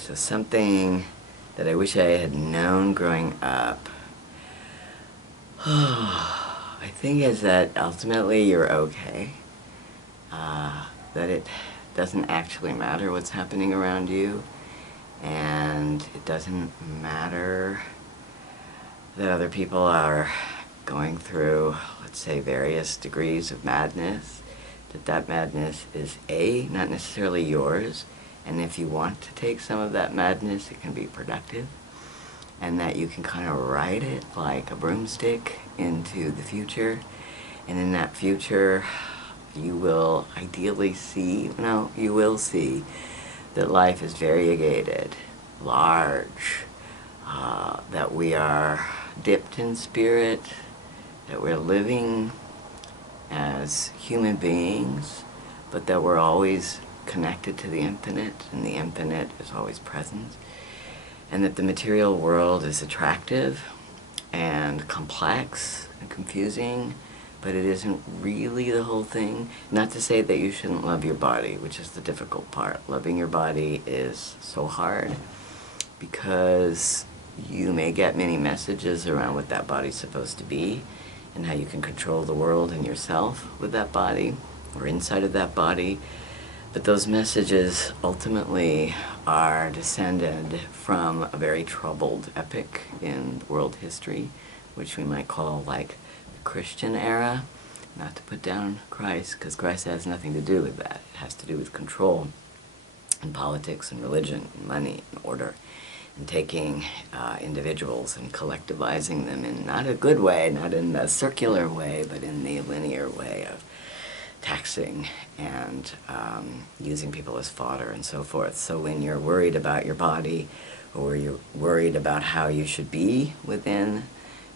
So something that I wish I had known growing up, I think is that ultimately you're okay. That it doesn't actually matter what's happening around you, and it doesn't matter that other people are going through, let's say, various degrees of madness, that madness is not necessarily yours, and if you want to take some of that madness, it can be productive, and that you can kind of ride it like a broomstick into the future, and in that future, you will ideally see, you will see that life is variegated, large, that we are dipped in spirit, that we're living as human beings, but that we're always connected to the infinite, and the infinite is always present, and that the material world is attractive and complex and confusing, but it isn't really the whole thing. Not to say that you shouldn't love your body, which is the difficult part. Loving your body is so hard because you may get many messages around what that body's supposed to be and how you can control the world and yourself with that body or inside of that body. But those messages ultimately are descended from a very troubled epoch in world history, which we might call like Christian era, not to put down Christ, because Christ has nothing to do with that. It has to do with control and politics and religion and money and order, and taking individuals and collectivizing them in not a good way, not in the circular way, but in the linear way of taxing and using people as fodder and so forth. So when you're worried about your body, or you're worried about how you should be within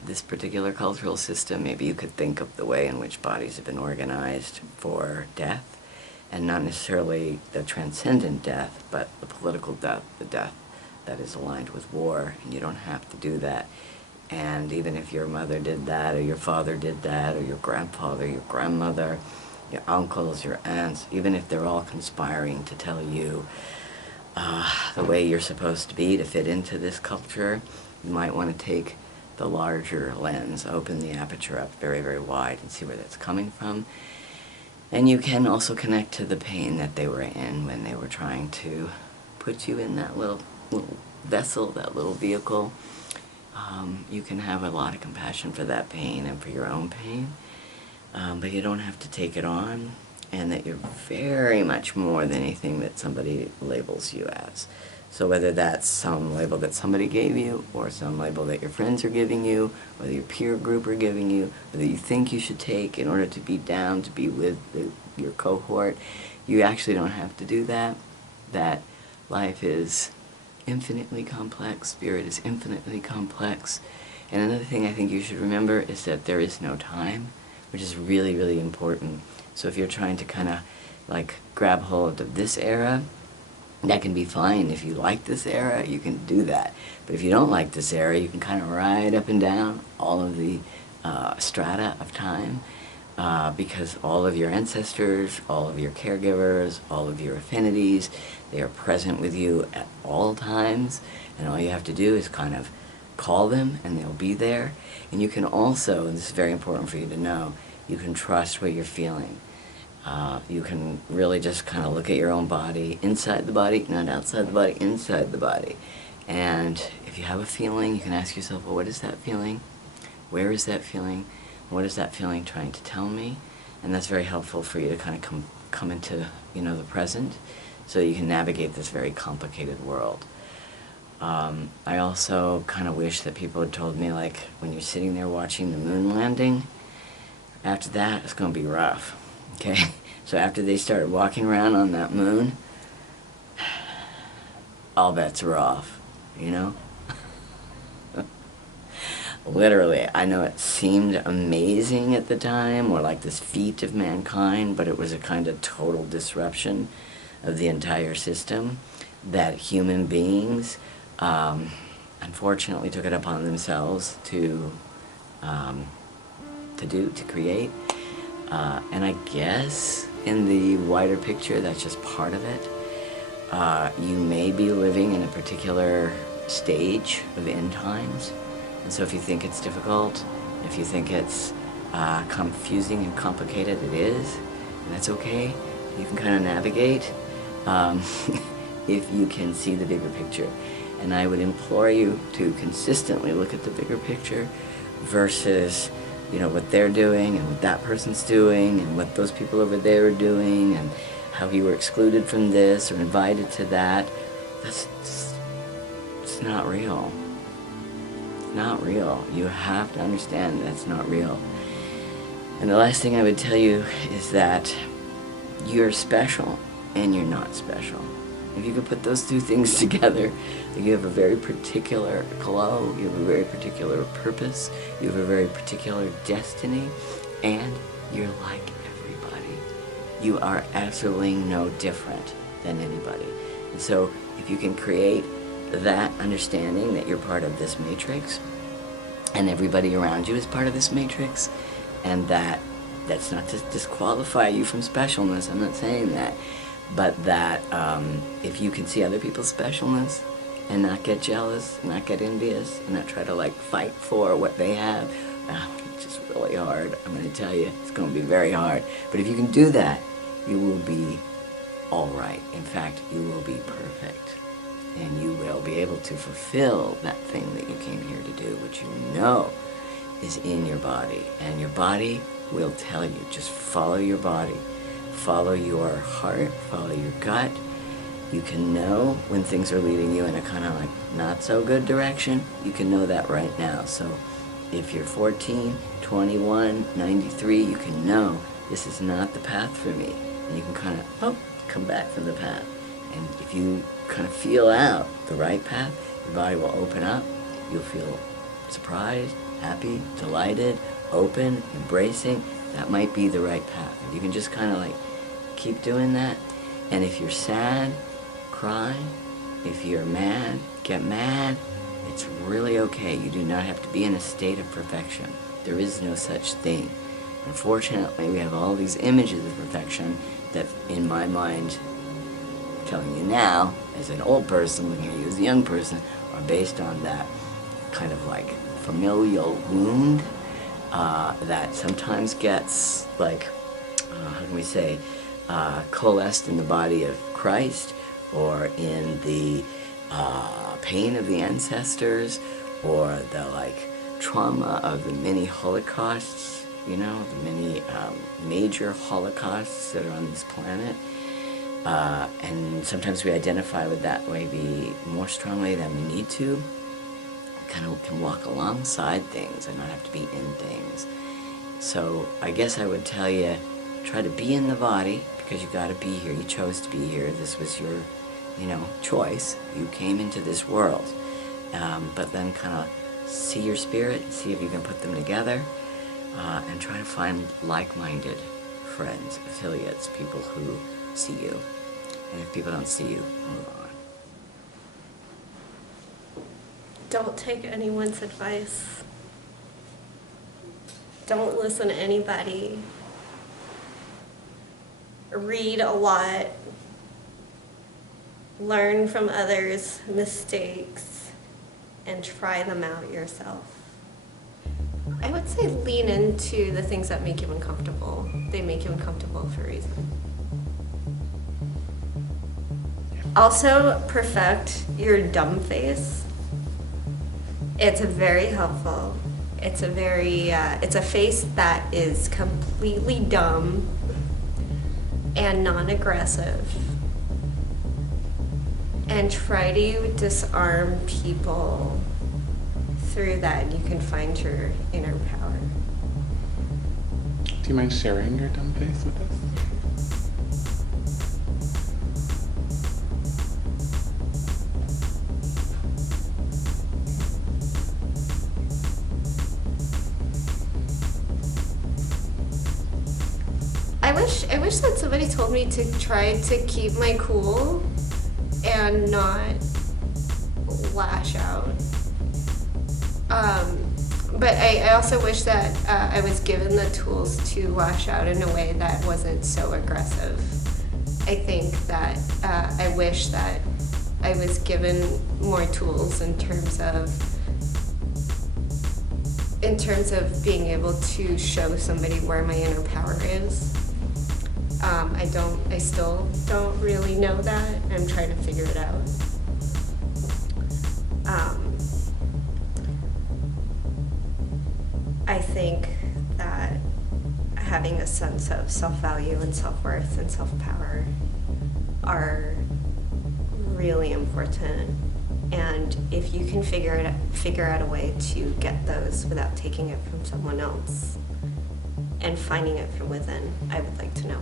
this particular cultural system, maybe you could think of the way in which bodies have been organized for death, and not necessarily the transcendent death, but the political death, the death that is aligned with war, and you don't have to do that. And even if your mother did that, or your father did that, or your grandfather, your grandmother, your uncles, your aunts, even if they're all conspiring to tell you the way you're supposed to be to fit into this culture, you might want to take the larger lens, open the aperture up very, very wide and see where that's coming from. And you can also connect to the pain that they were in when they were trying to put you in that little vessel, that little vehicle. You can have a lot of compassion for that pain and for your own pain, but you don't have to take it on, and that you're very much more than anything that somebody labels you as. So whether that's some label that somebody gave you, or some label that your friends are giving you, whether your peer group are giving you, whether you think you should take in order to be down, to be with your cohort, you actually don't have to do that. That life is infinitely complex, spirit is infinitely complex. And another thing I think you should remember is that there is no time, which is really, really important. So if you're trying to kind of like grab hold of this era, that can be fine. If you like this era, you can do that. But if you don't like this era, you can kind of ride up and down all of the strata of time, because all of your ancestors, all of your caregivers, all of your affinities, they are present with you at all times, and all you have to do is kind of call them and they'll be there. And you can also, and this is very important for you to know, you can trust what you're feeling. You can really just kind of look at your own body, inside the body, not outside the body, inside the body. And if you have a feeling, you can ask yourself, well, what is that feeling? Where is that feeling? What is that feeling trying to tell me? And that's very helpful for you to kind of come into, the present, so you can navigate this very complicated world. I also kind of wish that people had told me, like, when you're sitting there watching the moon landing, after that, it's going to be rough. Okay, so after they started walking around on that moon, all bets are off, Literally, I know it seemed amazing at the time, or like this feat of mankind, but it was a kind of total disruption of the entire system that human beings, unfortunately, took it upon themselves to create. And I guess in the wider picture, that's just part of it. You may be living in a particular stage of end times, and so if you think it's difficult, if you think it's confusing and complicated, it is, and that's okay. You can kind of navigate if you can see the bigger picture. And I would implore you to consistently look at the bigger picture versus, you know, what they're doing and what that person's doing and what those people over there are doing and how you were excluded from this or invited to that. That's just, it's not real. It's not real. You have to understand that's not real. And the last thing I would tell you is that you're special and you're not special. If you could put those two things together, you have a very particular glow, you have a very particular purpose, you have a very particular destiny, and you're like everybody. You are absolutely no different than anybody. And so if you can create that understanding that you're part of this matrix, and everybody around you is part of this matrix, and that's not to disqualify you from specialness, I'm not saying that, but that if you can see other people's specialness and not get jealous, not get envious, and not try to like fight for what they have, it's just really hard. I'm going to tell you, it's going to be very hard. But if you can do that, you will be all right. In fact, you will be perfect. And you will be able to fulfill that thing that you came here to do, which you know is in your body. And your body will tell you, just follow your body. Follow your heart, follow your gut. You can know when things are leading you in a kind of like not so good direction. You can know that right now. So if you're 14, 21, 93, you can know this is not the path for me. And you can kind of, come back from the path. And if you kind of feel out the right path, your body will open up. You'll feel surprised, happy, delighted, open, embracing. That might be the right path. And you can just kind of like keep doing that. And if you're sad, cry. If you're mad, get mad. It's really okay. You do not have to be in a state of perfection. There is no such thing. Unfortunately, we have all these images of perfection that, in my mind, I'm telling you now, as an old person looking at you as a young person, are based on that kind of like familial wound that sometimes gets like, how can we say, coalesced in the body of Christ, or in the pain of the ancestors, or the like trauma of the many holocausts, you know, the many major holocausts that are on this planet. And sometimes we identify with that maybe more strongly than we need to. Kind of can walk alongside things and not have to be in things. So I guess I would tell you, try to be in the body, because you got to be here. You chose to be here. This was your, choice. You came into this world. But then kind of see your spirit, see if you can put them together, and try to find like-minded friends, affiliates, people who see you. And if people don't see you, move on. Don't take anyone's advice. Don't listen to anybody. Read a lot. Learn from others' mistakes and try them out yourself. I would say lean into the things that make you uncomfortable. They make you uncomfortable for a reason. Also, perfect your dumb face. It's very helpful. It's a face that is completely dumb and non-aggressive. And try to disarm people through that, and you can find your inner power. Do you mind sharing your dumb face with us? I wish that somebody told me to try to keep my cool and not lash out. But I also wish that I was given the tools to lash out in a way that wasn't so aggressive. I think that I wish that I was given more tools in terms of being able to show somebody where my inner power is. I still don't really know that. I'm trying to figure it out. I think that having a sense of self-value and self-worth and self-power are really important. And if you can figure out a way to get those without taking it from someone else and finding it from within, I would like to know.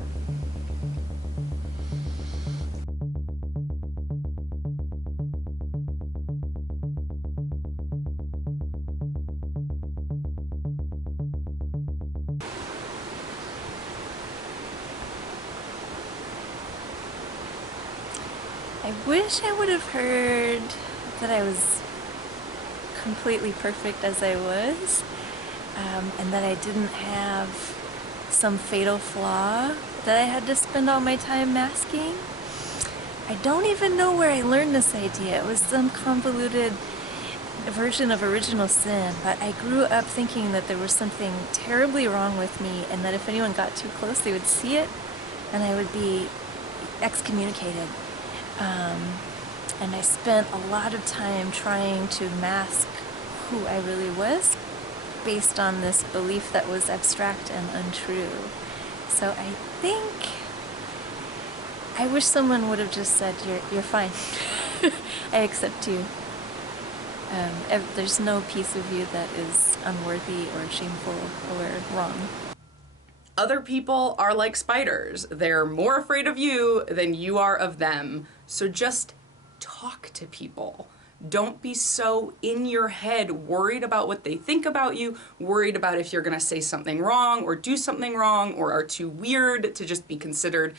I wish I would have heard that I was completely perfect as I was, and that I didn't have some fatal flaw that I had to spend all my time masking. I don't even know where I learned this idea. It was some convoluted version of original sin, but I grew up thinking that there was something terribly wrong with me and that if anyone got too close they would see it and I would be excommunicated. And I spent a lot of time trying to mask who I really was based on this belief that was abstract and untrue. So I think I wish someone would have just said, you're fine. I accept you. There's no piece of you that is unworthy or shameful or wrong. Other people are like spiders. They're more afraid of you than you are of them. So just talk to people. Don't be so in your head worried about what they think about you, worried about if you're gonna say something wrong or do something wrong or are too weird to just be considered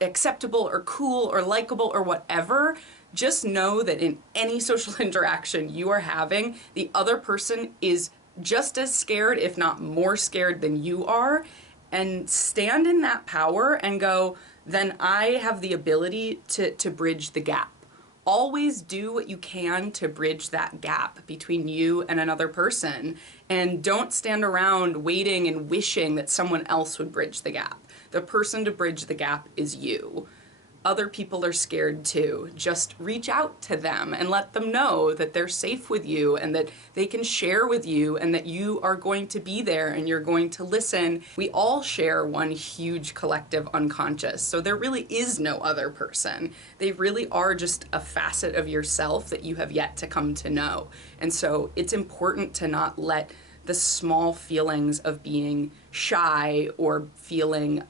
acceptable or cool or likable or whatever. Just know that in any social interaction you are having, the other person is just as scared, if not more scared than you are. And stand in that power and go, then I have the ability to bridge the gap. Always do what you can to bridge that gap between you and another person. And don't stand around waiting and wishing that someone else would bridge the gap. The person to bridge the gap is you. Other people are scared too. Just reach out to them and let them know that they're safe with you and that they can share with you and that you are going to be there and you're going to listen. We all share one huge collective unconscious, so there really is no other person. They really are just a facet of yourself that you have yet to come to know. And so it's important to not let the small feelings of being shy or feeling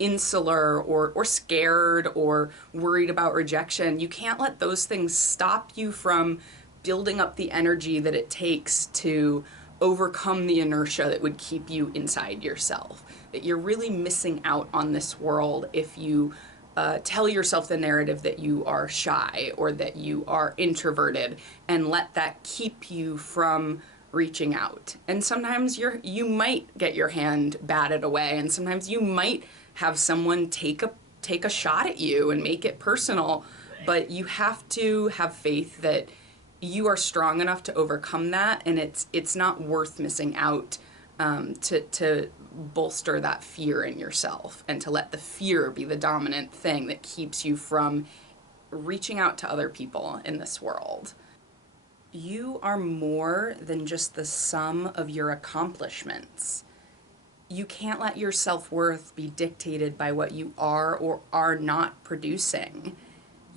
insular or scared or worried about rejection. You can't let those things stop you from building up the energy that it takes to overcome the inertia that would keep you inside yourself. That you're really missing out on this world if you tell yourself the narrative that you are shy or that you are introverted and let that keep you from reaching out. And sometimes you might get your hand batted away, and sometimes you might have someone take a shot at you and make it personal, but you have to have faith that you are strong enough to overcome that, and it's not worth missing out to bolster that fear in yourself and to let the fear be the dominant thing that keeps you from reaching out to other people in this world. You are more than just the sum of your accomplishments. You can't let your self-worth be dictated by what you are or are not producing.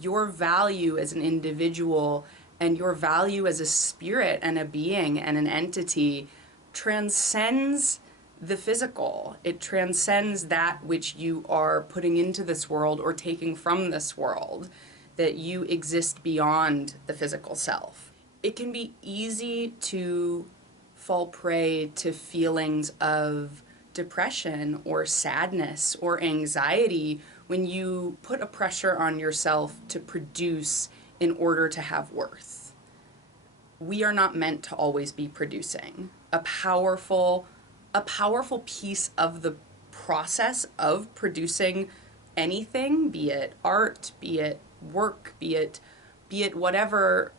Your value as an individual and your value as a spirit and a being and an entity transcends the physical. It transcends that which you are putting into this world or taking from this world, that you exist beyond the physical self. It can be easy to fall prey to feelings of depression or sadness or anxiety when you put a pressure on yourself to produce in order to have worth. We are not meant to always be producing. A powerful piece of the process of producing anything, be it art, be it work, be it whatever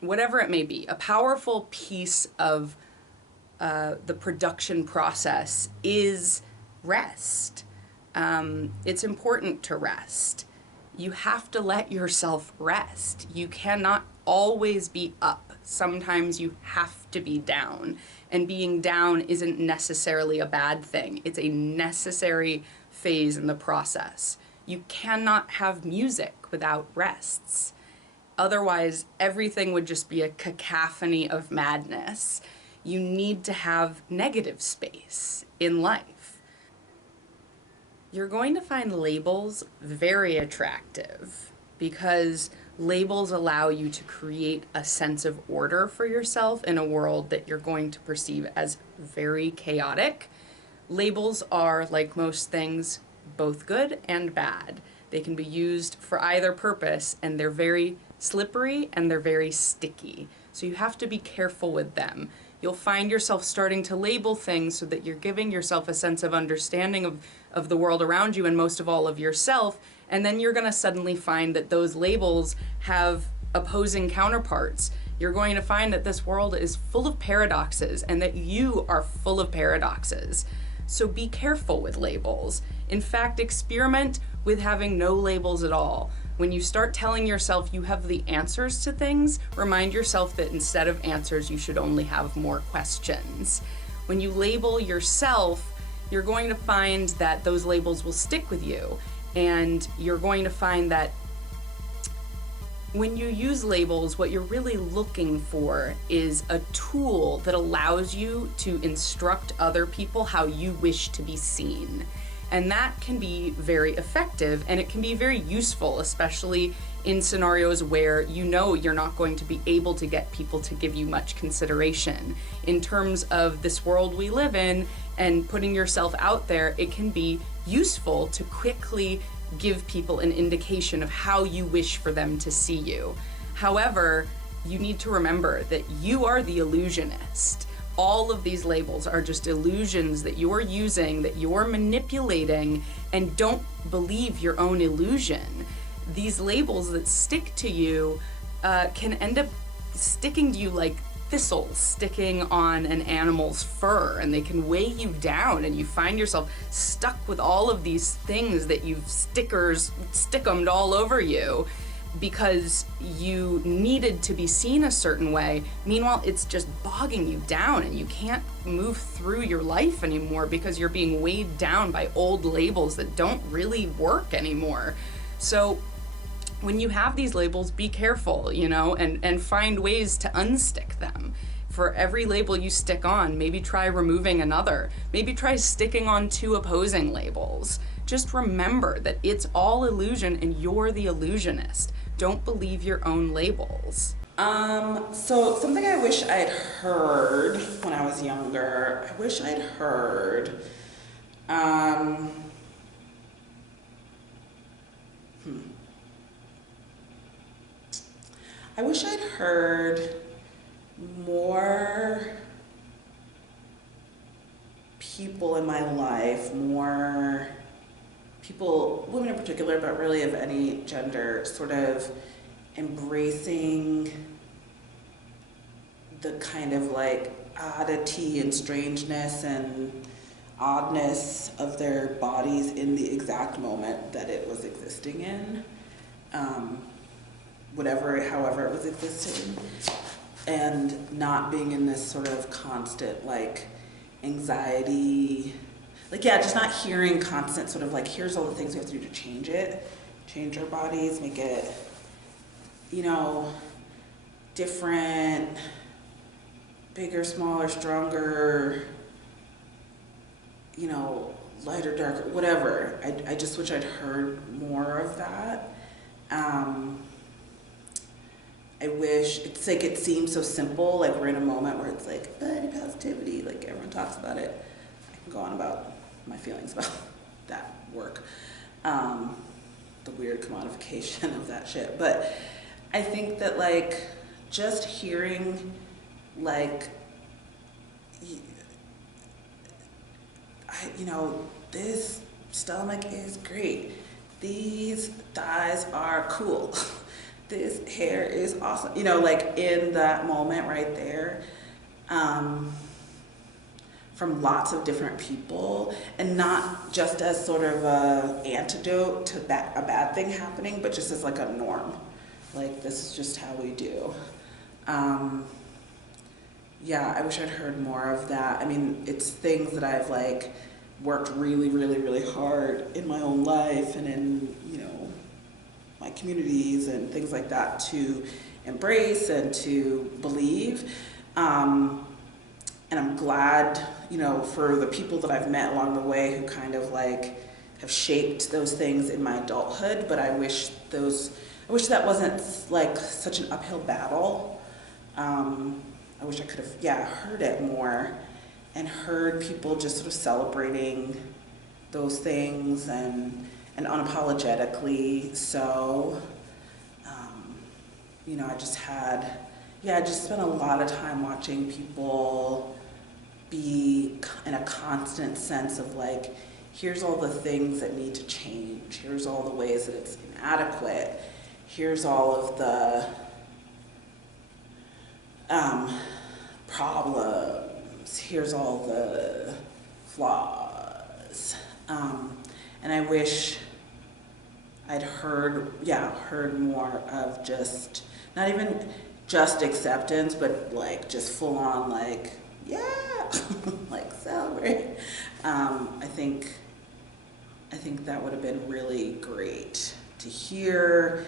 it may be. A powerful piece of the production process is rest. It's important to rest. You have to let yourself rest. You cannot always be up. Sometimes you have to be down. And being down isn't necessarily a bad thing. It's a necessary phase in the process. You cannot have music without rests. Otherwise, everything would just be a cacophony of madness. You need to have negative space in life. You're going to find labels very attractive because labels allow you to create a sense of order for yourself in a world that you're going to perceive as very chaotic. Labels are, like most things, both good and bad. They can be used for either purpose, and they're very slippery and they're very sticky. So you have to be careful with them. You'll find yourself starting to label things so that you're giving yourself a sense of understanding of the world around you and most of all of yourself, and then you're going to suddenly find that those labels have opposing counterparts. You're going to find that this world is full of paradoxes and that you are full of paradoxes. So be careful with labels. In fact, experiment with having no labels at all. When you start telling yourself you have the answers to things, remind yourself that instead of answers, you should only have more questions. When you label yourself, you're going to find that those labels will stick with you. And you're going to find that when you use labels, what you're really looking for is a tool that allows you to instruct other people how you wish to be seen. And that can be very effective, and it can be very useful, especially in scenarios where you know you're not going to be able to get people to give you much consideration. In terms of this world we live in and putting yourself out there, it can be useful to quickly give people an indication of how you wish for them to see you. However, you need to remember that you are the illusionist. All of these labels are just illusions that you're using, that you're manipulating, and don't believe your own illusion. These labels that stick to you can end up sticking to you like thistles sticking on an animal's fur, and they can weigh you down, and you find yourself stuck with all of these things that you've stickemed all over you because you needed to be seen a certain way. Meanwhile, it's just bogging you down, and you can't move through your life anymore because you're being weighed down by old labels that don't really work anymore. So when you have these labels, be careful, and find ways to unstick them. For every label you stick on, maybe try removing another. Maybe try sticking on 2 opposing labels. Just remember that it's all illusion and you're the illusionist. Don't believe your own labels. So something I wish I'd heard when I was younger, I wish I'd heard, I wish I'd heard more people in my life, more people, women in particular, but really of any gender, sort of embracing the kind of like oddity and strangeness and oddness of their bodies in the exact moment that it was existing in, however it was existing, and not being in this sort of constant like anxiety, just not hearing constant sort of like, here's all the things we have to do to change our bodies, make it, different, bigger, smaller, stronger, lighter, darker, whatever. I just wish I'd heard more of that. I wish, it's like it seems so simple, like we're in a moment where it's like body positivity, like everyone talks about it. I can go on about my feelings about that work, the weird commodification of that shit. But I think that like just hearing like, this stomach is great. These thighs are cool. This hair is awesome. You know, like in that moment right there, from lots of different people, and not just as sort of a antidote to a bad thing happening, but just as like a norm. Like, this is just how we do. Yeah, I wish I'd heard more of that. I mean, it's things that I've like worked really, really, really hard in my own life and in, you know, my communities and things like that to embrace and to believe. And I'm glad, you know, for the people that I've met along the way who kind of like have shaped those things in my adulthood, but I wish that wasn't like such an uphill battle. I wish I could have, heard it more and heard people just sort of celebrating those things and unapologetically so. You know, I just spent a lot of time watching people be in a constant sense of like, here's all the things that need to change. Here's all the ways that it's inadequate. Here's all of the problems. Here's all the flaws. And I wish I'd heard more of just, not even just acceptance, but like just full on like, yeah, like celebrate. I think that would have been really great to hear.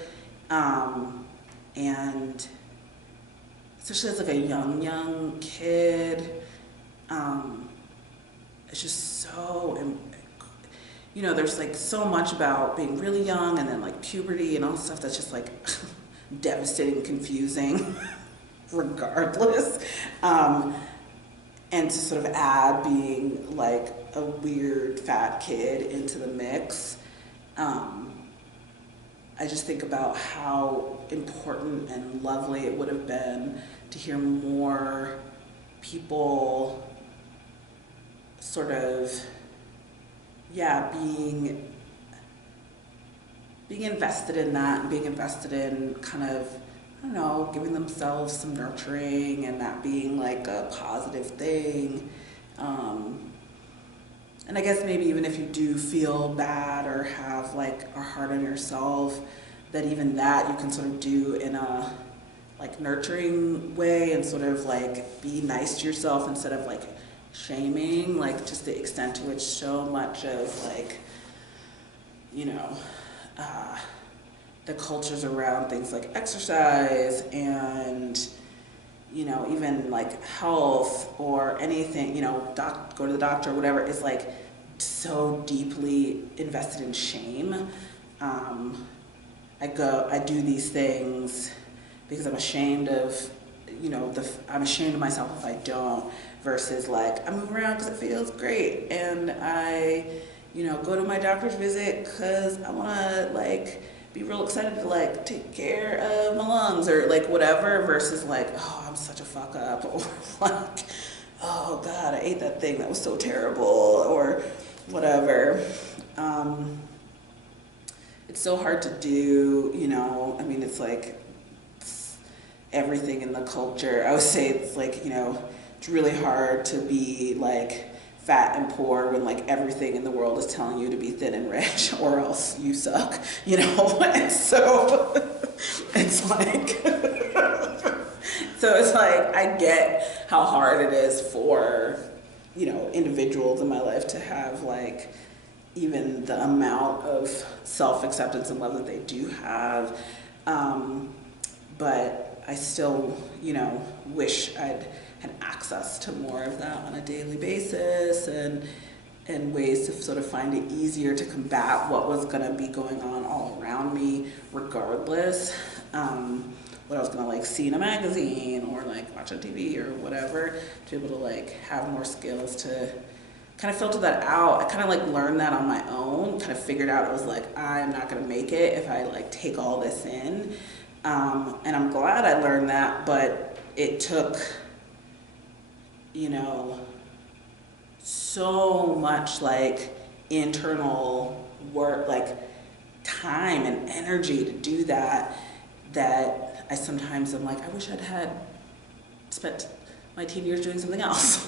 And especially as like a young kid, it's just so, you know, there's like so much about being really young and then like puberty and all stuff that's just like devastating, confusing, regardless. And to sort of add being like a weird fat kid into the mix, I just think about how important and lovely it would have been to hear more people sort of, being invested in that and being invested in kind of, I don't know, giving themselves some nurturing and that being like a positive thing. And I guess maybe even if you do feel bad or have like are hard on yourself, that even that you can sort of do in a like nurturing way and sort of like be nice to yourself instead of like shaming, like just the extent to which so much of like, you know, the cultures around things like exercise and, you know, even like health or anything, you know, go to the doctor or whatever, is like so deeply invested in shame. I do these things because I'm ashamed of, you know, I'm ashamed of myself if I don't, versus like I move around because it feels great, and I, you know, go to my doctor's visit because I want to like be real excited to like take care of my lungs or like whatever, versus like, oh, I'm such a fuck up, or like, oh God, I ate that thing that was so terrible, or whatever. It's so hard to do, you know, I mean, it's like everything in the culture. I would say it's like, you know, it's really hard to be like fat and poor when like everything in the world is telling you to be thin and rich or else you suck, you know. And so it's like I get how hard it is for, you know, individuals in my life to have like even the amount of self-acceptance and love that they do have, but I still, you know, wish I'd had access to more of that on a daily basis, and ways to sort of find it easier to combat what was going to be going on all around me, regardless what I was going to like see in a magazine or like watch on TV or whatever, to be able to like have more skills to kind of filter that out. I kind of like learned that on my own, kind of figured out, I was like, I'm not going to make it if I like take all this in. And I'm glad I learned that, but it took, you know, so much like internal work, like time and energy to do that, that I sometimes am like, I wish I'd had spent my teen years doing something else,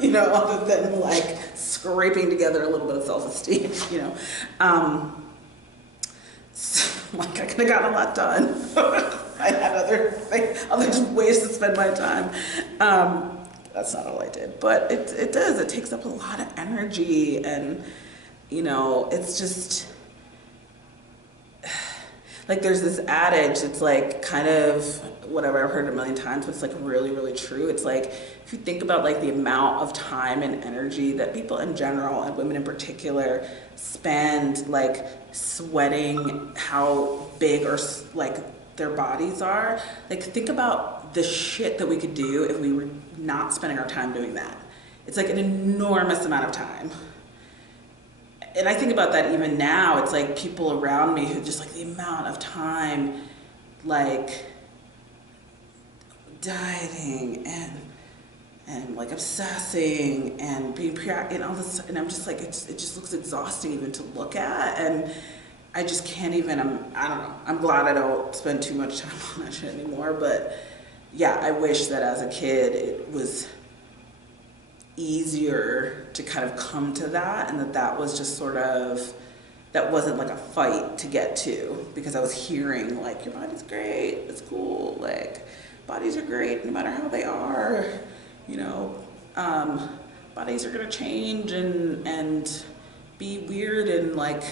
you know, other than like scraping together a little bit of self-esteem, you know. So, like I could have gotten a lot done. I had other ways to spend my time. That's not all I did, but it does. It takes up a lot of energy, and you know, it's just like there's this adage. It's like kind of whatever, I've heard it a million times, but it's like really, really true. It's like if you think about like the amount of time and energy that people in general and women in particular spend like sweating how big or like their bodies are, like think about the shit that we could do if we were not spending our time doing that. It's like an enormous amount of time. And I think about that even now. It's like people around me who just like the amount of time like dieting and like obsessing and being and all this, and I'm just like, it just looks exhausting even to look at, and I just can't even, I don't know, I'm glad I don't spend too much time on that shit anymore, but yeah, I wish that as a kid it was easier to kind of come to that, and that was just sort of, that wasn't like a fight to get to, because I was hearing like, your body's great, it's cool, like bodies are great no matter how they are, you know, bodies are gonna change and be weird and like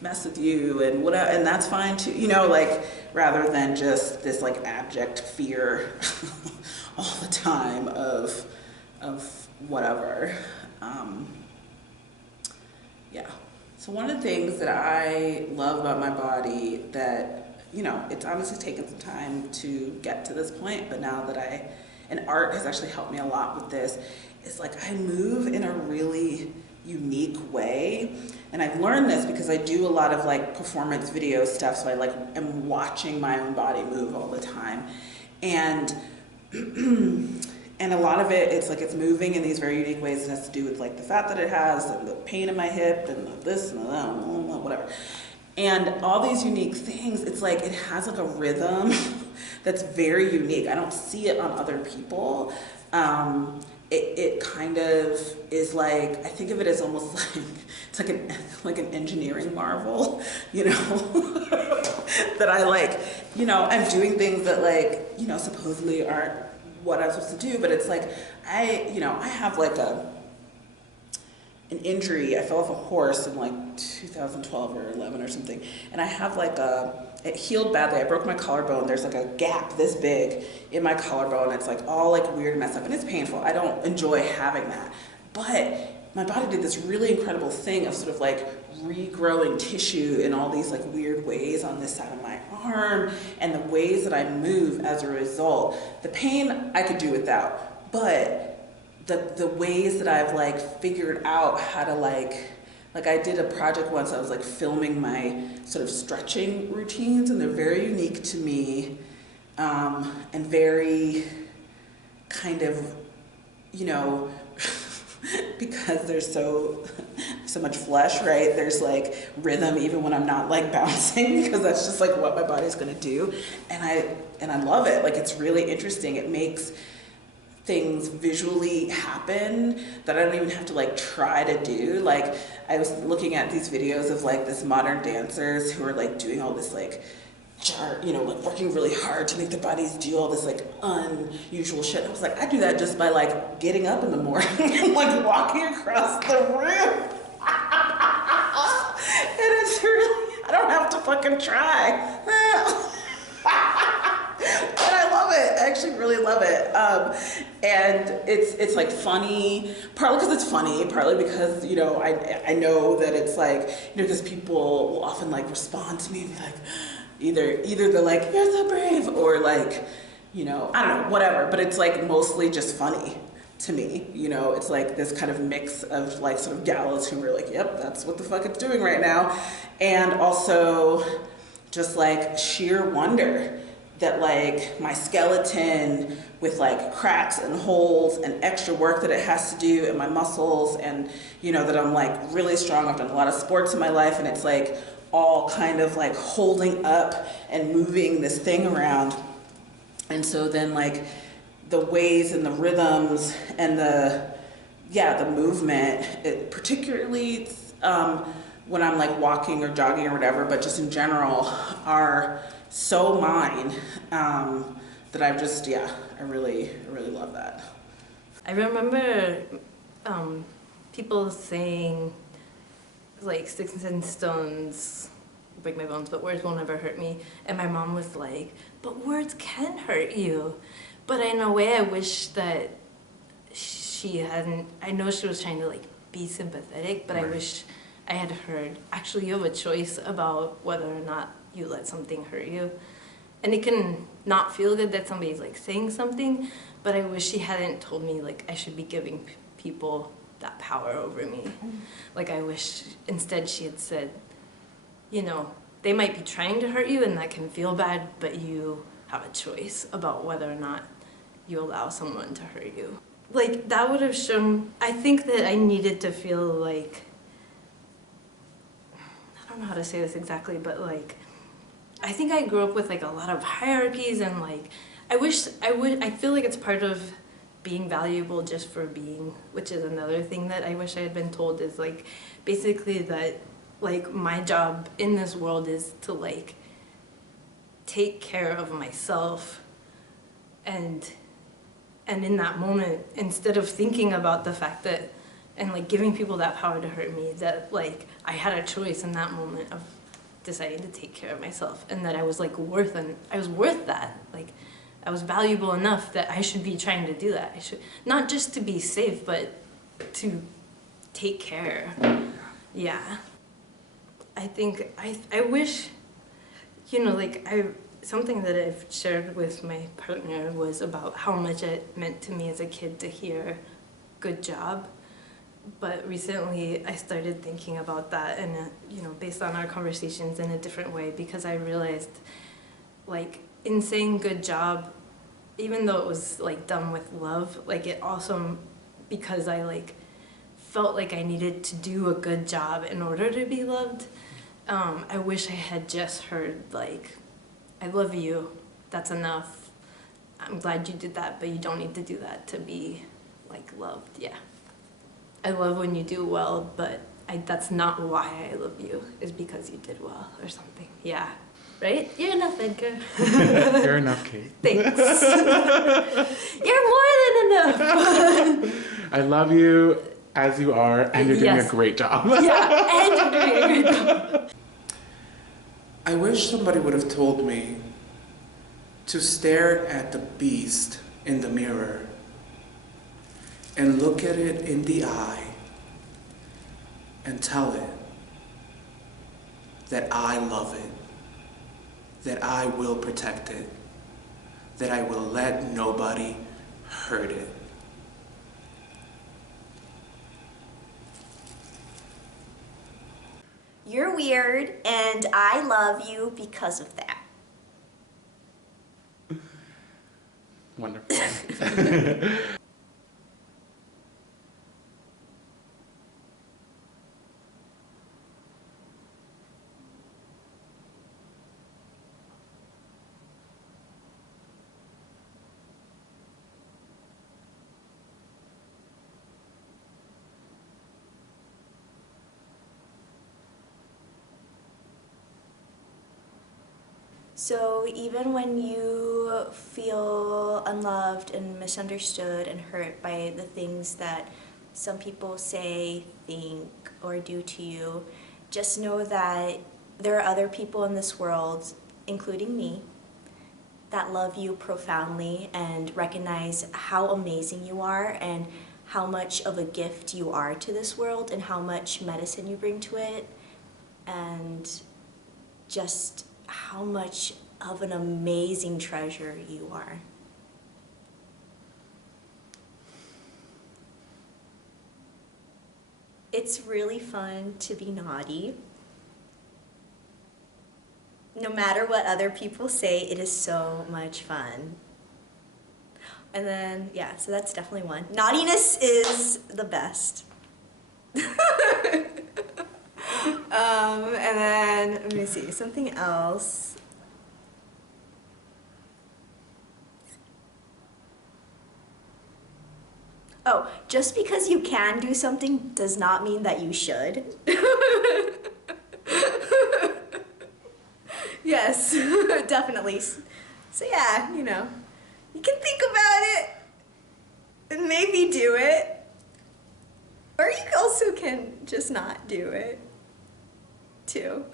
mess with you and whatever, and that's fine too, you know, like rather than just this like abject fear all the time of whatever. Yeah. So one of the things that I love about my body that, you know, it's obviously taken some time to get to this point, but now that and art has actually helped me a lot with this, is like I move in a really unique way. And I've learned this because I do a lot of like performance video stuff, so I like am watching my own body move all the time. And and a lot of it, it's like it's moving in these very unique ways. It has to do with like the fat that it has, and the pain in my hip, and the this and the that, whatever. And all these unique things, it's like it has like a rhythm that's very unique. I don't see it on other people. It kind of is like, I think of it as almost like, it's like an engineering marvel, you know, that I like, you know, I'm doing things that like, you know, supposedly aren't what I'm supposed to do, but it's like, I have like an injury. I fell off a horse in like 2012 or 11 or something, and I have like it healed badly. I broke my collarbone. There's like a gap this big in my collarbone. It's like all like weird and messed up, and it's painful. I don't enjoy having that, but my body did this really incredible thing of sort of like regrowing tissue in all these like weird ways on this side of my arm, and the ways that I move as a result. The pain I could do without, but the ways that I've like figured out how to like I did a project once, I was like filming my sort of stretching routines, and they're very unique to me, and very kind of, you know, because there's so much flesh, right? There's like rhythm even when I'm not like bouncing, because that's just like what my body's gonna do. And I love it. Like it's really interesting. It makes things visually happen that I don't even have to like try to do. Like I was looking at these videos of like this modern dancers who are like doing all this like you know, like working really hard to make their bodies do all this like unusual shit. I was like, I do that just by like getting up in the morning and like walking across the room. And it's really, I don't have to fucking try. And I love it. I actually really love it. And it's like funny, partly because it's funny, partly because, you know, I know that it's like, you know, because people will often like respond to me and be like, either they're like, you're so brave, or like, you know, I don't know, whatever. But it's like mostly just funny to me, you know. It's like this kind of mix of like sort of gallows humor, like, yep, that's what the fuck it's doing right now. And also just like sheer wonder that like my skeleton with like cracks and holes and extra work that it has to do, and my muscles, and you know, that I'm like really strong. I've done a lot of sports in my life, and it's like all kind of like holding up and moving this thing around. And so then like the ways and the rhythms and the movement, particularly when I'm like walking or jogging or whatever, but just in general, are so mine, that I've just, I really love that. I remember people saying, like, sticks and stones break my bones, but words won't ever hurt me. And my mom was like, but words can hurt you. But in a way, I wish that she hadn't, I know she was trying to like be sympathetic, but I wish I had heard, actually you have a choice about whether or not you let something hurt you. And it can not feel good that somebody's like saying something, but I wish she hadn't told me like I should be giving people that power over me. Like I wish instead she had said, you know, they might be trying to hurt you and that can feel bad, but you have a choice about whether or not you allow someone to hurt you. Like that would have shown, I think that I needed to feel like, I don't know how to say this exactly, but like, I think I grew up with like a lot of hierarchies, and like, I feel like it's part of being valuable just for being, which is another thing that I wish I had been told, is like, basically that like my job in this world is to like take care of myself, and in that moment, instead of thinking about the fact that, and like giving people that power to hurt me, that like I had a choice in that moment of deciding to take care of myself, and that I was like worth that. Like I was valuable enough that I should be trying to do that. I should, not just to be safe, but to take care. Yeah. I think, I wish, you know, like something that I've shared with my partner was about how much it meant to me as a kid to hear good job. But recently I started thinking about that, and you know, based on our conversations, in a different way, because I realized like in saying good job, even though it was like done with love, like it also, because I like felt like I needed to do a good job in order to be loved, I wish I had just heard like, I love you, that's enough, I'm glad you did that, but you don't need to do that to be like loved. Yeah, I love when you do well, but that's not why I love you, is because you did well or something. Yeah, right? You're enough, Edgar. You're enough, Kate. Thanks. You're more than enough. I love you as you are, and you're doing a great job. Yeah, and you're doing a great job. I wish somebody would have told me to stare at the beast in the mirror and look at it in the eye and tell it that I love it, that I will protect it, that I will let nobody hurt it. You're weird, and I love you because of that. Wonderful. So even when you feel unloved and misunderstood and hurt by the things that some people say, think, or do to you, just know that there are other people in this world, including me, that love you profoundly and recognize how amazing you are and how much of a gift you are to this world and how much medicine you bring to it, and just how much of an amazing treasure you are. It's really fun to be naughty. No matter what other people say, it is so much fun. And then, yeah, so that's definitely one. Naughtiness is the best. And then, let me see, something else. Oh, just because you can do something does not mean that you should. Yes, definitely. So yeah, you know, you can think about it and maybe do it. Or you also can just not do it, too.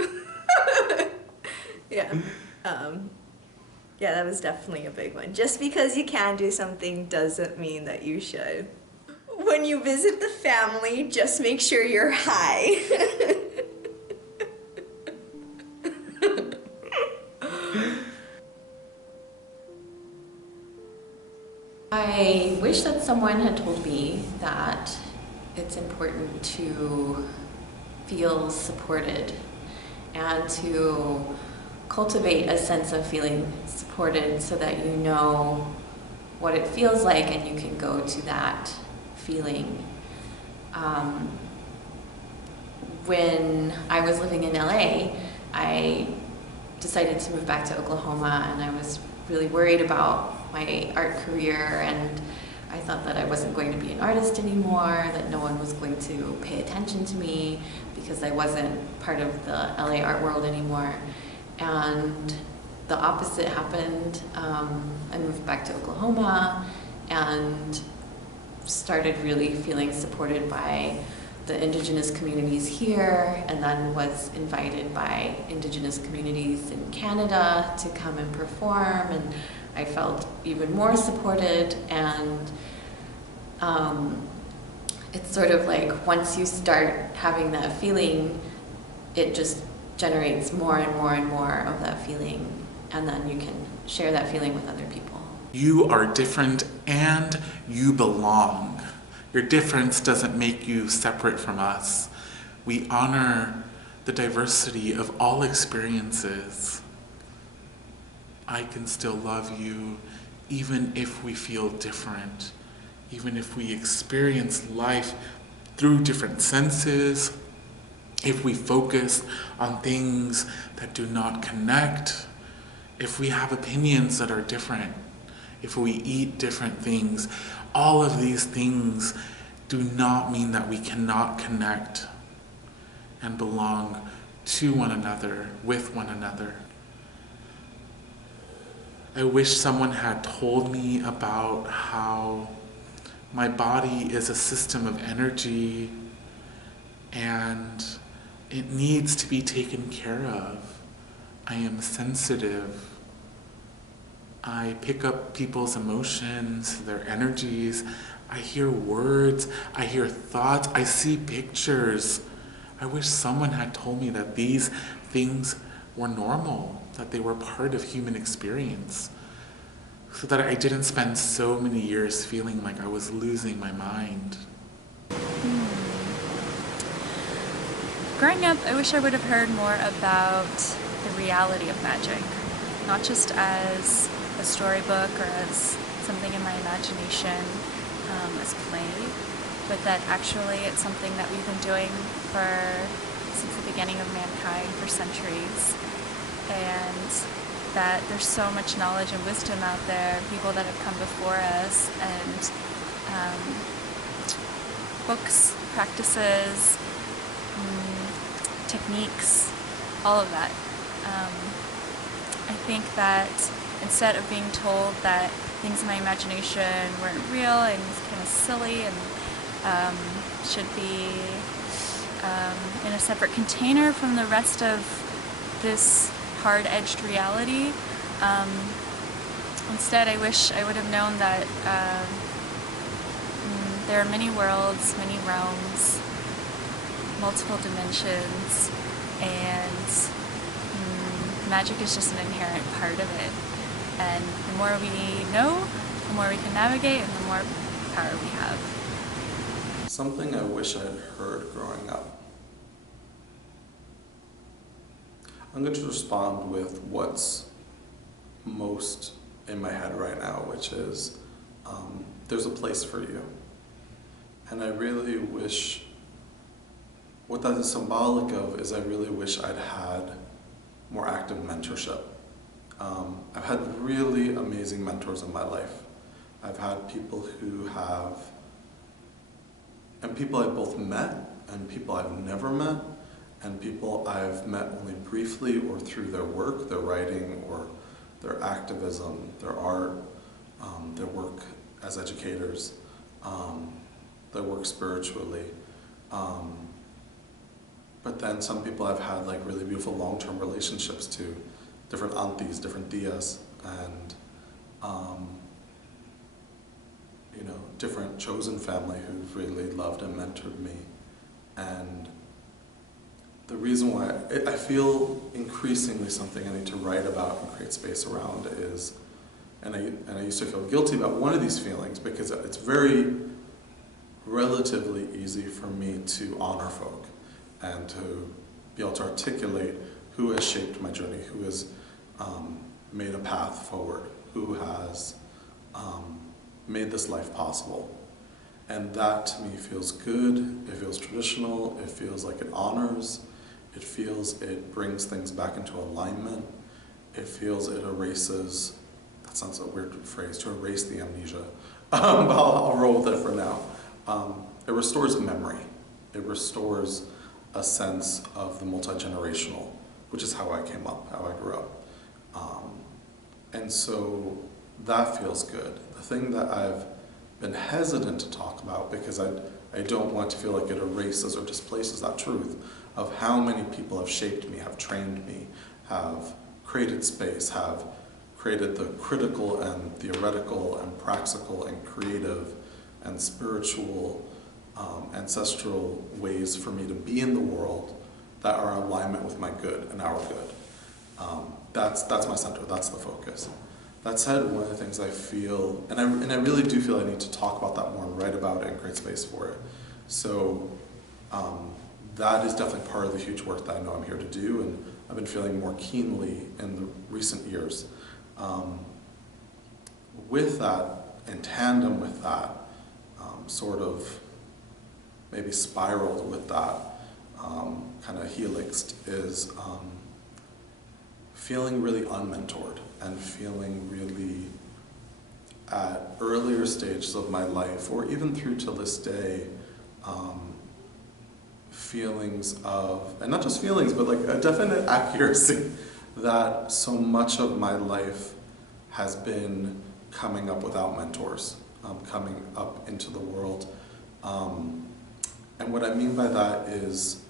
Yeah. Yeah, that was definitely a big one. Just because you can do something doesn't mean that you should. When you visit the family, just make sure you're high. I wish that someone had told me that it's important to feel supported and to cultivate a sense of feeling supported so that you know what it feels like and you can go to that feeling. When I was living in LA, I decided to move back to Oklahoma, and I was really worried about my art career, and I thought that I wasn't going to be an artist anymore, that no one was going to pay attention to me because I wasn't part of the LA art world anymore. And the opposite happened. I moved back to Oklahoma and started really feeling supported by the indigenous communities here, and then was invited by indigenous communities in Canada to come and perform, and I felt even more supported. And it's sort of like once you start having that feeling, it just generates more and more and more of that feeling, and then you can share that feeling with other people. You are different and you belong. Your difference doesn't make you separate from us. We honor the diversity of all experiences. I can still love you even if we feel different, even if we experience life through different senses, if we focus on things that do not connect, if we have opinions that are different, if we eat different things. All of these things do not mean that we cannot connect and belong to one another, with one another. I wish someone had told me about how my body is a system of energy and it needs to be taken care of. I am sensitive. I pick up people's emotions, their energies. I hear words, I hear thoughts, I see pictures. I wish someone had told me that these things were normal, that they were part of human experience, so that I didn't spend so many years feeling like I was losing my mind. Growing up, I wish I would have heard more about the reality of magic, not just as a storybook or as something in my imagination, as play, but that actually it's something that we've been doing since the beginning of mankind for centuries, and that there's so much knowledge and wisdom out there, people that have come before us, and books, practices, techniques, all of that. I think that instead of being told that things in my imagination weren't real and was kind of silly and should be in a separate container from the rest of this hard-edged reality, instead I wish I would have known that there are many worlds, many realms, multiple dimensions, and magic is just an inherent part of it. And the more we know, the more we can navigate, and the more power we have. Something I wish I'd heard growing up. I'm going to respond with what's most in my head right now, which is there's a place for you. And I really wish, what that is symbolic of is I really wish I'd had more active mentorship. I've had really amazing mentors in my life. I've had people who have, and people I've both met and people I've never met, and people I've met only briefly or through their work, their writing, or their activism, their art, their work as educators, their work spiritually. But then some people I've had like really beautiful long-term relationships to, different aunties, different tias, and you know, different chosen family who've really loved and mentored me. And the reason why I feel increasingly something I need to write about and create space around is, and I used to feel guilty about one of these feelings because it's very relatively easy for me to honor folk and to be able to articulate who has shaped my journey, who has made a path forward, who has made this life possible. And that to me feels good, it feels traditional, it feels like it honors, it feels it brings things back into alignment, it feels it erases, that sounds a weird phrase, to erase the amnesia, but I'll roll with it for now. It restores memory, it restores a sense of the multi-generational, which is how I came up, how I grew up. And so that feels good. The thing that I've been hesitant to talk about because I don't want to feel like it erases or displaces that truth of how many people have shaped me, have trained me, have created space, have created the critical and theoretical and practical and creative and spiritual ancestral ways for me to be in the world that are in alignment with my good and our good. That's my center, that's the focus. That said, one of the things I feel, and I really do feel I need to talk about that more and write about it and create space for it. So that is definitely part of the huge work that I know I'm here to do, and I've been feeling more keenly in the recent years. With that, in tandem with that, sort of maybe spiraled with that kind of helixed is feeling really unmentored and feeling really at earlier stages of my life, or even through to this day, feelings of, and not just feelings, but like a definite accuracy that so much of my life has been coming up without mentors, coming up into the world. And what I mean by that is,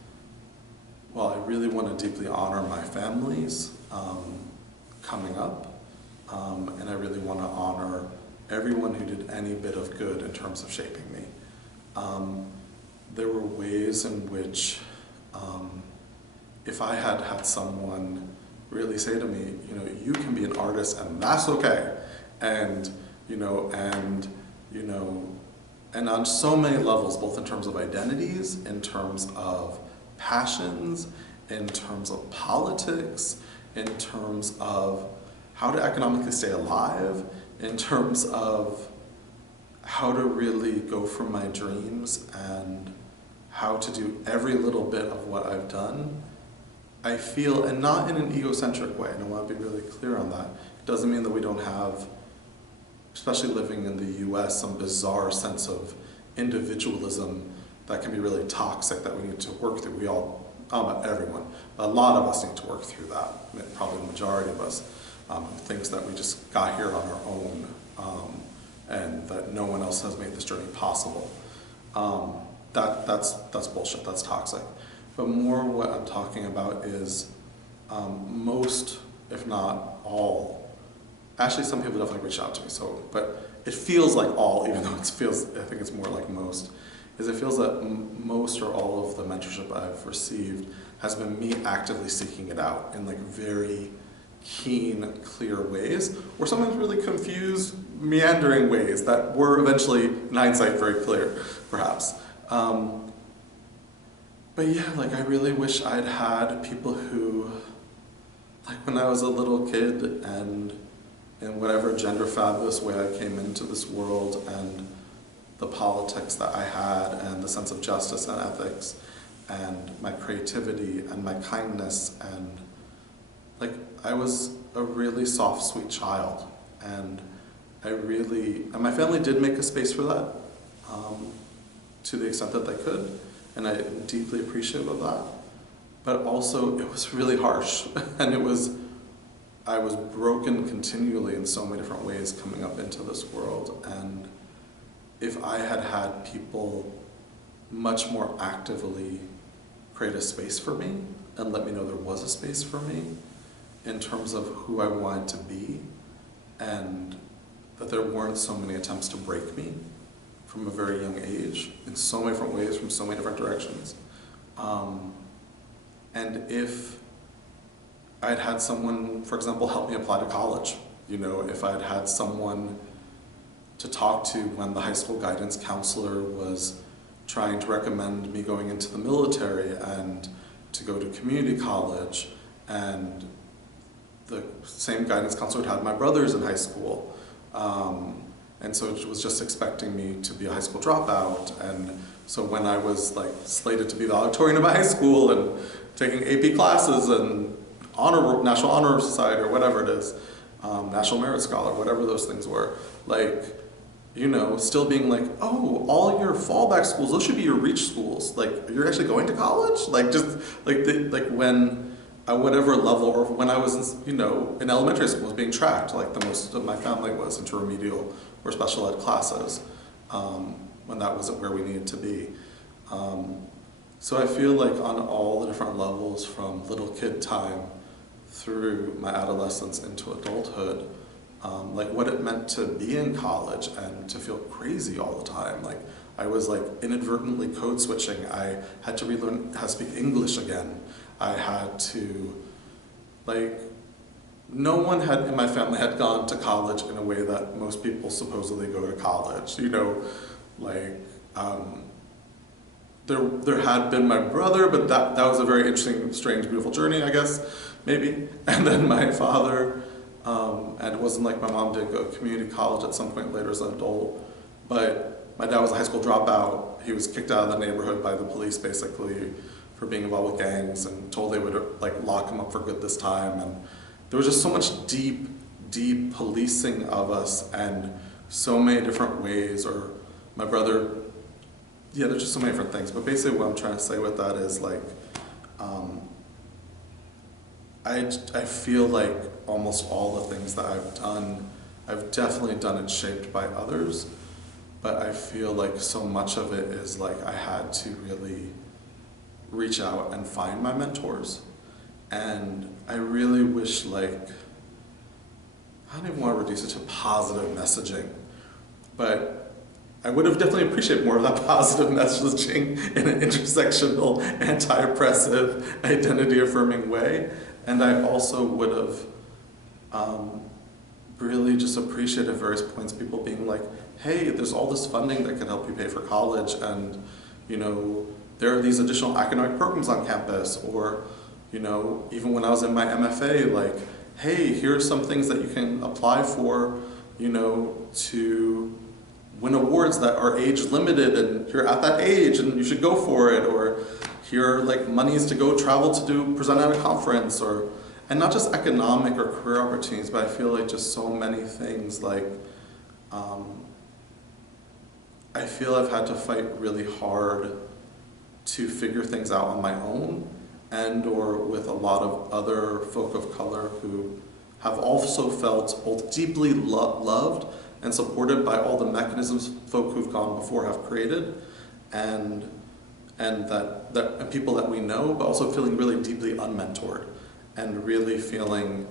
well, I really want to deeply honor my families coming up, and I really want to honor everyone who did any bit of good in terms of shaping me. There were ways in which, if I had had someone really say to me, you know, you can be an artist and that's okay, and and on so many levels, both in terms of identities, in terms of passions, in terms of politics, in terms of how to economically stay alive, in terms of how to really go for my dreams and how to do every little bit of what I've done, I feel, and not in an egocentric way, and I want to be really clear on that. It doesn't mean that we don't have, especially living in the US, some bizarre sense of individualism that can be really toxic that we need to work through. We all, not everyone, a lot of us need to work through that. Probably the majority of us, things that we just got here on our own, and that no one else has made this journey possible. That's bullshit, that's toxic. But more what I'm talking about is most, if not all, actually some people definitely reach out to me, but it feels like all, even though I think it's more like most, is it feels that most or all of the mentorship I've received has been me actively seeking it out in like very keen, clear ways, or sometimes really confused, meandering ways that were eventually, in hindsight, very clear, perhaps. But yeah, like I really wish I'd had people who like when I was a little kid and in whatever gender fabulous way I came into this world and the politics that I had and the sense of justice and ethics and my creativity and my kindness and like I was a really soft, sweet child and and my family did make a space for that to the extent that they could, and I'm deeply appreciative of that. But also it was really harsh and I was broken continually in so many different ways coming up into this world, and if I had had people much more actively create a space for me and let me know there was a space for me in terms of who I wanted to be, and that there weren't so many attempts to break me from a very young age in so many different ways, from so many different directions. And if I'd had someone, for example, help me apply to college, you know, if I'd had someone to talk to when the high school guidance counselor was trying to recommend me going into the military and to go to community college, and the same guidance counselor had my brothers in high school. And so it was just expecting me to be a high school dropout. And so when I was like slated to be the valedictorian of my high school and taking AP classes and National Honor Society or whatever it is, National Merit Scholar, whatever those things were, like, you know, still being like, oh, all your fallback schools, those should be your reach schools. Like, you're actually going to college? Like, just like when at whatever level, or when I was, you know, in elementary school, was being tracked, like the most of my family was, into remedial or special ed classes, when that wasn't where we needed to be. So I feel like on all the different levels, from little kid time through my adolescence into adulthood, like what it meant to be in college and to feel crazy all the time. Like I was like inadvertently code switching. I had to relearn how to speak English again. I had to, like, no one in my family had gone to college in a way that most people supposedly go to college. You know, like, there had been my brother, but that was a very interesting, strange, beautiful journey, I guess, maybe. And then my father, and it wasn't like my mom did go to community college at some point later as an adult, but my dad was a high school dropout. He was kicked out of the neighborhood by the police, basically, for being involved with gangs, and told they would like lock him up for good this time. And there was just so much deep, deep policing of us, and so many different ways. Or my brother, yeah, there's just so many different things. But basically what I'm trying to say with that is like, I feel like almost all the things that I've done, I've definitely done it shaped by others, but I feel like so much of it is like I had to really reach out and find my mentors. And I really wish, like, I don't even want to reduce it to positive messaging, but I would have definitely appreciated more of that positive messaging in an intersectional, anti-oppressive, identity-affirming way. And I also would have really just appreciated at various points people being like, hey, there's all this funding that can help you pay for college, and, you know, there are these additional academic programs on campus, or, you know, even when I was in my MFA, like, hey, here are some things that you can apply for, you know, to win awards that are age limited, and you're at that age and you should go for it, or here are like monies to go travel to present at a conference, or, and not just economic or career opportunities, but I feel like just so many things, like, I feel I've had to fight really hard to figure things out on my own, and or with a lot of other folk of color who have also felt both deeply loved and supported by all the mechanisms folk who've gone before have created, and that people that we know, but also feeling really deeply unmentored, and really feeling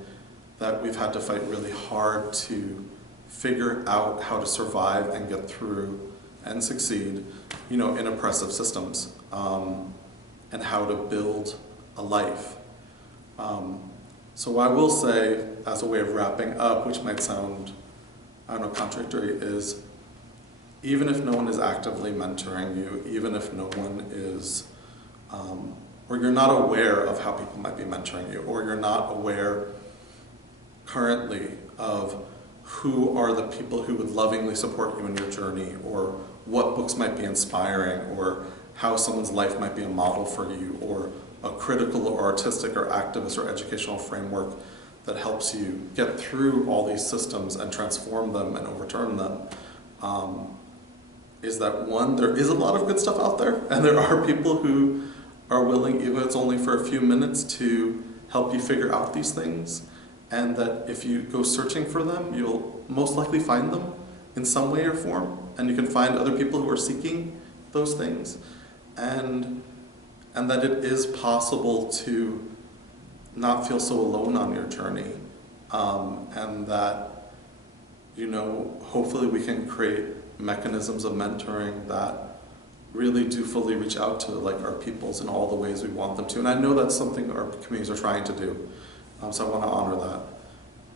that we've had to fight really hard to figure out how to survive and get through and succeed, you know, in oppressive systems, and how to build a life. So I will say, as a way of wrapping up, which might sound, I don't know, contradictory, is even if no one is actively mentoring you, even if no one is, or or you're not aware of how people might be mentoring you, or you're not aware currently of who are the people who would lovingly support you in your journey, or what books might be inspiring, or how someone's life might be a model for you, or a critical or artistic or activist or educational framework that helps you get through all these systems and transform them and overturn them, is that one, there is a lot of good stuff out there, and there are people who are willing, even if it's only for a few minutes, to help you figure out these things, and that if you go searching for them, you'll most likely find them in some way or form, and you can find other people who are seeking those things, and that it is possible to not feel so alone on your journey, and that, you know, hopefully we can create mechanisms of mentoring that really do fully reach out to like our peoples in all the ways we want them to. And I know that's something our communities are trying to do, so I want to honor that.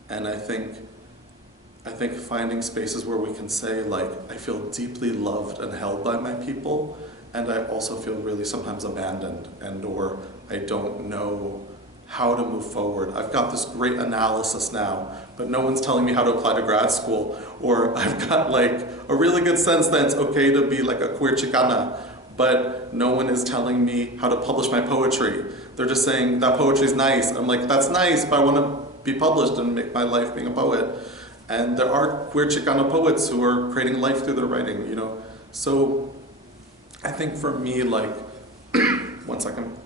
And I think finding spaces where we can say, like, I feel deeply loved and held by my people, and I also feel really sometimes abandoned, and or I don't know how to move forward. I've got this great analysis now, but no one's telling me how to apply to grad school, or I've got like a really good sense that it's okay to be like a queer Chicana, but no one is telling me how to publish my poetry. They're just saying that poetry's nice. I'm like, that's nice, but I want to be published and make my life being a poet. And there are queer Chicana poets who are creating life through their writing, you know? So I think for me, like, one second.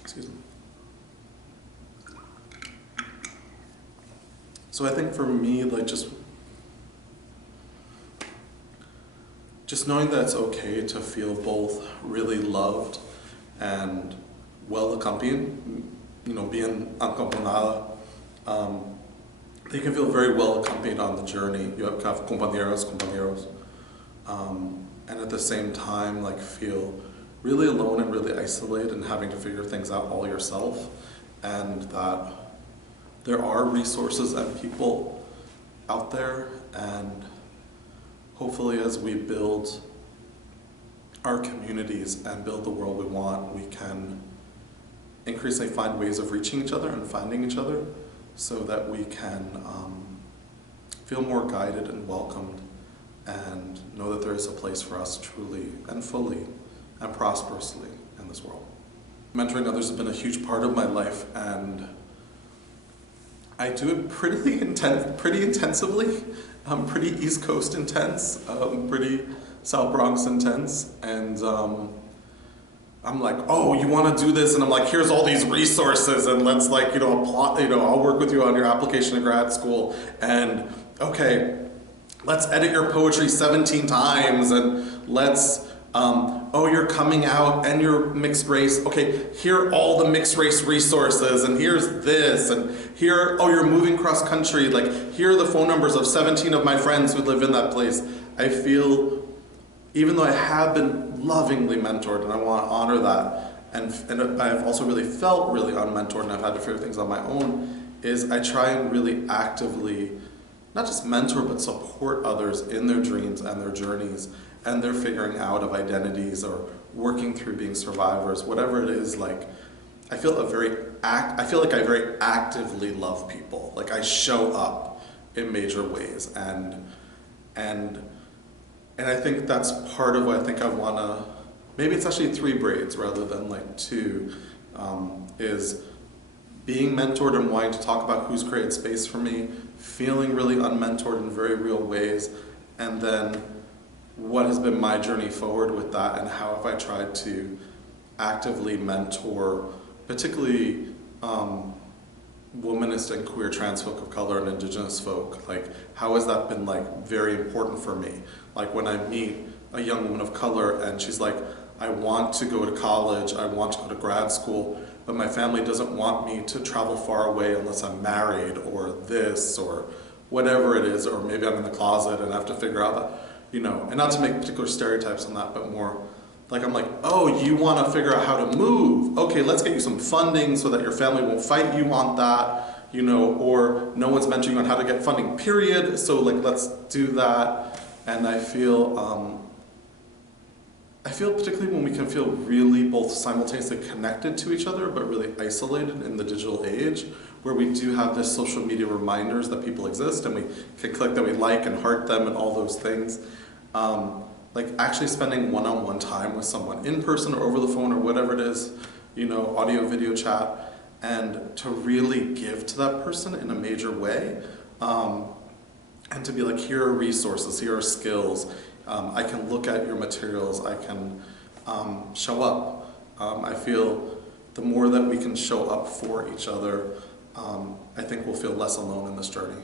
Excuse me. So I think for me, like, just knowing that it's okay to feel both really loved and well accompanied, you know, bien acompañada. They can feel very well accompanied on the journey. You have compañeros, and at the same time, like, feel really alone and really isolated and having to figure things out all yourself, and that there are resources and people out there, and hopefully as we build our communities and build the world we want, we can increasingly find ways of reaching each other and finding each other so that we can feel more guided and welcomed and know that there is a place for us truly and fully and prosperously in this world. Mentoring others has been a huge part of my life, and I do it pretty intensively, pretty East Coast intense, pretty South Bronx intense, and I'm like, oh, you want to do this? And I'm like, here's all these resources, and let's, like, you know, apply, you know, I'll work with you on your application to grad school, and okay, let's edit your poetry 17 times, and let's, oh, you're coming out and you're mixed race. Okay, here are all the mixed race resources, and here's this, and here, oh, you're moving cross country. Like, here are the phone numbers of 17 of my friends who live in that place. I feel, even though I have been lovingly mentored, and I want to honor that, and I've also really felt really unmentored, and I've had to figure things on my own, is I try and really actively, not just mentor, but support others in their dreams and their journeys and their figuring out of identities or working through being survivors, whatever it is. Like, I feel like I very actively love people. Like, I show up in major ways, and I think that's part of what I think I want to, maybe it's actually 3 braids rather than like 2, is being mentored and wanting to talk about who's created space for me, feeling really unmentored in very real ways, and then what has been my journey forward with that, and how have I tried to actively mentor, particularly womanist and queer trans folk of color and indigenous folk. Like, how has that been, like, very important for me? Like, when I meet a young woman of color and she's like, I want to go to college, I want to go to grad school, but my family doesn't want me to travel far away unless I'm married, or this, or whatever it is, or maybe I'm in the closet and I have to figure out that, you know, and not to make particular stereotypes on that, but more like, I'm like, oh, you want to figure out how to move? Okay, let's get you some funding so that your family won't fight you on that. you know, or no one's mentoring you on how to get funding, period. So like, let's do that. And I feel particularly when we can feel really both simultaneously connected to each other, but really isolated in the digital age, where we do have this social media reminders that people exist, and we can click that we like and heart them and all those things. Like actually spending one-on-one time with someone in person or over the phone or whatever it is, you know, audio, video chat, and to really give to that person in a major way. And to be like, here are resources, here are skills. I can look at your materials, I can show up. I feel the more that we can show up for each other, I think we'll feel less alone in this journey.